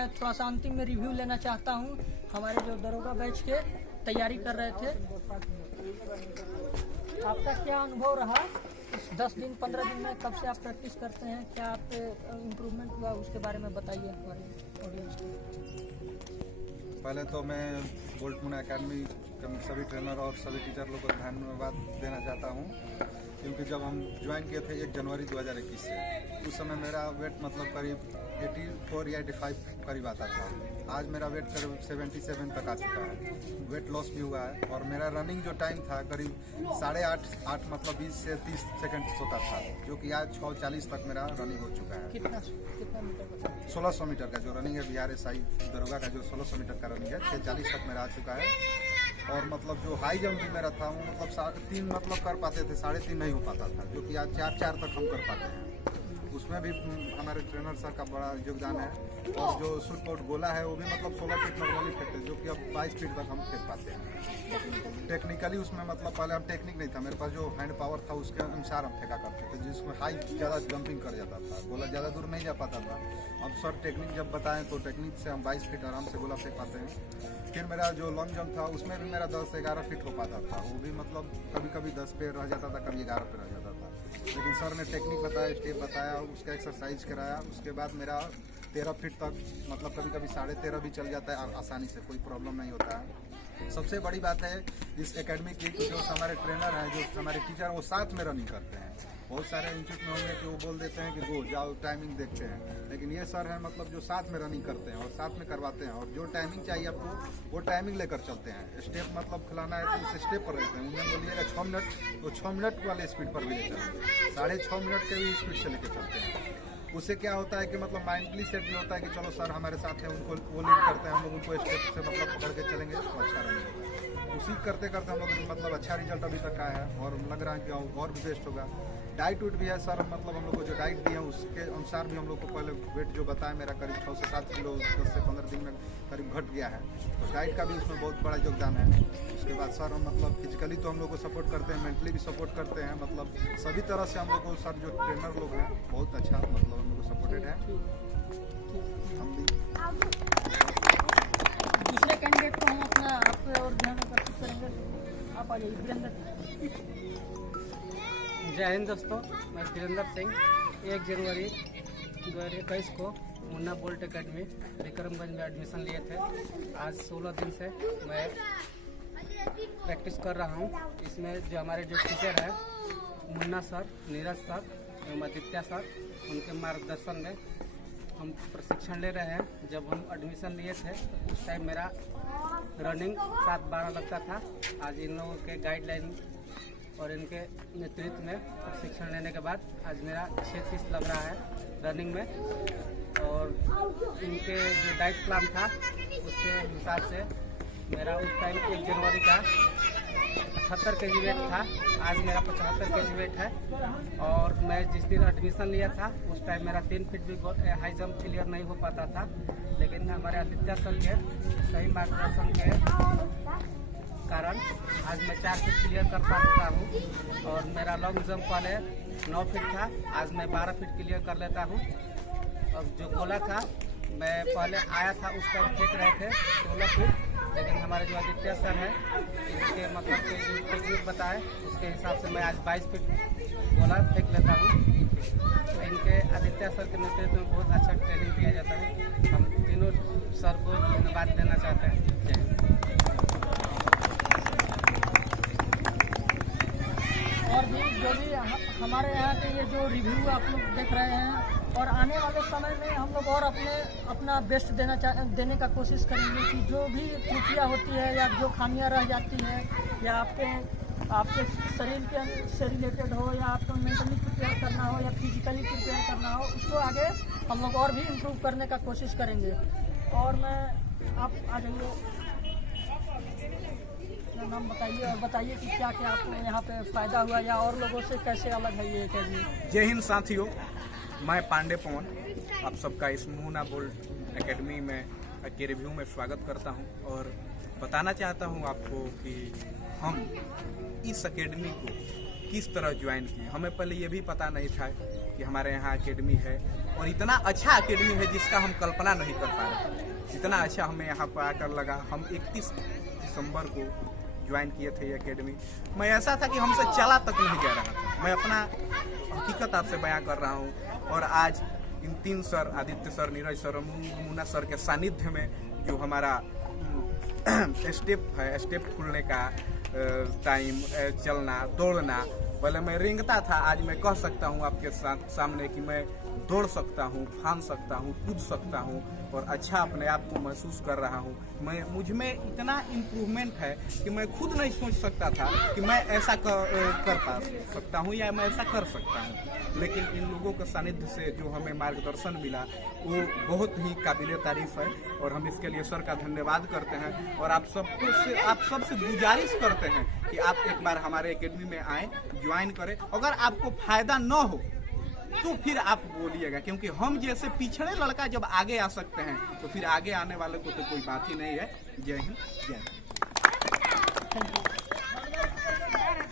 मैं थोड़ा सा अंतिम में रिव्यू लेना चाहता हूँ। हमारे जो दरोगा बैच के तैयारी कर रहे थे, आपका क्या अनुभव रहा इस 10 दिन 15 दिन में? कब से आप प्रैक्टिस करते हैं, क्या आप पे इम्प्रूवमेंट हुआ, उसके बारे में बताइए हमारे ऑडियंस को। पहले तो मैं बोल्ट मुना अकेडमी सभी ट्रेनर और सभी टीचर लोग को धन्यवाद देना चाहता हूँ, क्योंकि जब हम ज्वाइन किए थे 1 जनवरी 2021 से, उस समय मेरा वेट मतलब करीब 84 या 85 करीब आता था। आज मेरा वेट करीब 77 तक आ चुका है। वेट लॉस भी हुआ है और मेरा रनिंग जो टाइम था करीब 8.5 मतलब 20 से 30 सेकंड होता था, जो कि आज 6:40 तक मेरा रनिंग हो चुका है। कितना मीटर? 1600 मीटर का जो रनिंग है बिहार एसआई दरोगा का जो 1600 मीटर का रनिंग है 6:40 तक मेरा आ चुका है। और मतलब जो हाई जंप भी मेरा था वो मतलब 3.5 मतलब कर पाते थे, 3.5 नहीं हो पाता था, जो कि आज 4 तक हम कर पाते हैं। उसमें भी हमारे ट्रेनर सर का बड़ा योगदान है। और जो शूट आउट गोला है वो भी मतलब 16 फीट नॉर्मली फेंकते हैं, जो कि अब 22 फीट तक हम फेंक पाते हैं। टेक्निकली उसमें मतलब पहले हम टेक्निक नहीं था, मेरे पास जो हैंड पावर था उसके अनुसार हम फेंका करते थे, जिसमें हाई ज़्यादा जंपिंग कर जाता था, गोला ज़्यादा दूर नहीं जा पाता था। अब सर टेक्निक जब बताएं तो टेक्निक से हम 22 फीट आराम से गोला फेंक पाते हैं। फिर मेरा जो लॉन्ग जंप था उसमें भी मेरा 10 से 11 फीट हो पाता था, वो भी मतलब कभी कभी 10 पे रह जाता था, कभी 11 पे रह जाता था। लेकिन सर ने टेक्निक बताया, स्टेप बताया, उसका एक्सरसाइज कराया, उसके बाद मेरा 13 फीट तक मतलब कभी कभी 13.5 भी चल जाता है आसानी से, कोई प्रॉब्लम नहीं होता है। सबसे बड़ी बात है इस एकेडमी की, जो हमारे ट्रेनर हैं, जो हमारे टीचर हैं, वो साथ में रनिंग करते हैं। बहुत सारे इंस्टीट्यूट में होंगे कि वो बोल देते हैं कि गो जाओ टाइमिंग देखते हैं, लेकिन ये सर हैं मतलब जो साथ में रनिंग करते हैं और साथ में करवाते हैं, और जो टाइमिंग चाहिए आपको वो टाइमिंग लेकर चलते हैं। स्टेप मतलब खिलाना है तो उस स्टेप पर रहते हैं, उन्हें बोलिएगा 6 मिनट तो 6 मिनट वाले स्पीड पर भी ले चलेंगे, 6.5 मिनट के भी स्पीड से लेकर चलते हैं। उससे क्या होता है कि मतलब माइंडली सेट भी होता है कि चलो सर हमारे साथ हैं, उनको वो लीड करते हैं, हम लोग उनको स्टेप से मतलब पकड़ के चलेंगे तो अच्छा रहेगा। उसी करते करते हम लोग मतलब अच्छा रिजल्ट अभी तक आया है और लग रहा है कि और भी बेस्ट होगा। डाइट उट भी है सर, मतलब हम लोग को जो डाइट दी है उसके अनुसार भी हम लोग को पहले वेट जो बताया मेरा करीब 6 से 7 किलो 10 से 15 दिन में करीब घट गया है, तो डाइट का भी उसमें बहुत बड़ा योगदान है। उसके बाद सर हम मतलब फिजिकली तो हम लोग को सपोर्ट करते हैं, मेंटली भी सपोर्ट करते हैं, मतलब सभी तरह से हम लोग को सर जो ट्रेनर लोग हैं बहुत अच्छा मतलब हम लोग को सपोर्टेड है। हम भी दूसरे कैंडिडेट को हम अपना आप पे और ध्यान आकर्षित करेंगे। आप आ जाइए वीरेंद्र। जय हिंद दोस्तों, मैं वीरेंद्र सिंह 1 जनवरी 2021 को मुन्ना बोल्ट एकेडमी विक्रमगंज में एडमिशन लिए थे। आज 16 दिन से मैं प्रैक्टिस कर रहा हूँ। इसमें जो हमारे जो टीचर हैं मुन्ना सर, नीरज सर एवं आदित्य सर, उनके मार्गदर्शन में हम प्रशिक्षण ले रहे हैं। जब हम एडमिशन लिए थे तो उस टाइम मेरा रनिंग 7:12 लगता था। आज इन लोगों के गाइडलाइन और इनके नेतृत्व में प्रशिक्षण लेने के बाद आज मेरा 6:30 लग रहा है रनिंग में। और इनके जो डाइट प्लान था उसके हिसाब से मेरा उस टाइम 1 जनवरी का 78 kg वेट था, आज मेरा 75 kg वेट है। और मैं जिस दिन एडमिशन लिया था उस टाइम मेरा 3 फीट भी हाई जंप क्लियर नहीं हो पाता था, लेकिन हमारे आदित्य सर के सही मार्गदर्शन के कारण आज मैं 4 फीट क्लियर कर पाता हूँ। और मेरा लॉन्ग जंप वाले 9 फीट था, आज मैं 12 फीट क्लियर कर लेता हूँ। अब जो गोला था मैं पहले आया था उस टाइम फेंक रहे थे 16 फीट, लेकिन हमारे जो आदित्य सर हैं इनके मतलब के जो टेक्निक बताए उसके हिसाब से मैं आज 22 फीट गोला फेंक लेता हूँ। तो इनके आदित्य सर के नेतृत्व में बहुत अच्छा ट्रेनिंग दिया जाता है। हम तीनों सर को धन्यवाद देना चाहते हैं। जय। और भी जो भी हमारे यहाँ के ये जो रिव्यू आप लोग देख रहे हैं, और आने वाले समय में हम लोग और अपना बेस्ट देने का कोशिश करेंगे कि जो भी त्रुटियाँ होती है या जो खामियां रह जाती है या आपके शरीर के से रिलेटेड हो या आपको मेंटली प्रिपेयर करना हो या फिजिकली प्रिपेयर करना हो, उसको आगे हम लोग और भी इम्प्रूव करने का कोशिश करेंगे। और मैं आप आ जाइए, अपना नाम बताइए और बताइए कि क्या क्या आपको यहाँ पे फ़ायदा हुआ या और लोगों से कैसे अलग है ये एकेडमी। जय हिंद साथियों, मैं पांडे पवन आप सबका इस मुन्ना बोल्ट एकेडमी में के रिव्यू में स्वागत करता हूं और बताना चाहता हूं आपको कि हम इस एकेडमी को किस तरह ज्वाइन किए। हमें पहले ये भी पता नहीं था कि हमारे यहाँ एकेडमी है, और इतना अच्छा एकेडमी है जिसका हम कल्पना नहीं कर पा रहे। इतना अच्छा हमें यहाँ पर आकर लगा। हम 31 दिसंबर को ज्वाइन किए थे ये एकेडमी। मैं ऐसा था कि हमसे चला तक नहीं जा रहा था। मैं अपना हकीकत आपसे बयां कर रहा हूँ। और आज इन 3 sir, Aditya sir, Neeraj sir और मुन्ना सर के सानिध्य में जो हमारा स्टेप है, स्टेप खुलने का टाइम, चलना, दौड़ना, पहले मैं रेंगता था, आज मैं कह सकता हूँ आपके सामने कि मैं दौड़ सकता हूँ, फान सकता हूँ, कूद सकता हूँ और अच्छा अपने आप को महसूस कर रहा हूँ। मुझ में इतना इम्प्रूवमेंट है कि मैं खुद नहीं सोच सकता था कि मैं ऐसा कर पा सकता हूँ या मैं ऐसा कर सकता हूँ। लेकिन इन लोगों के सानिध्य से जो हमें मार्गदर्शन मिला वो बहुत ही काबिल तारीफ है, और हम इसके लिए सर का धन्यवाद करते हैं। और आप सबसे गुजारिश करते हैं कि आप एक बार हमारे एकेडमी में आएँ, ज्वाइन करें। अगर आपको फायदा न हो तो फिर आप बोलिएगा, क्योंकि हम जैसे पिछड़े लड़का जब आगे आ सकते हैं तो फिर आगे आने वाले को तो कोई बात ही नहीं है। जय हिंद, जय भारत।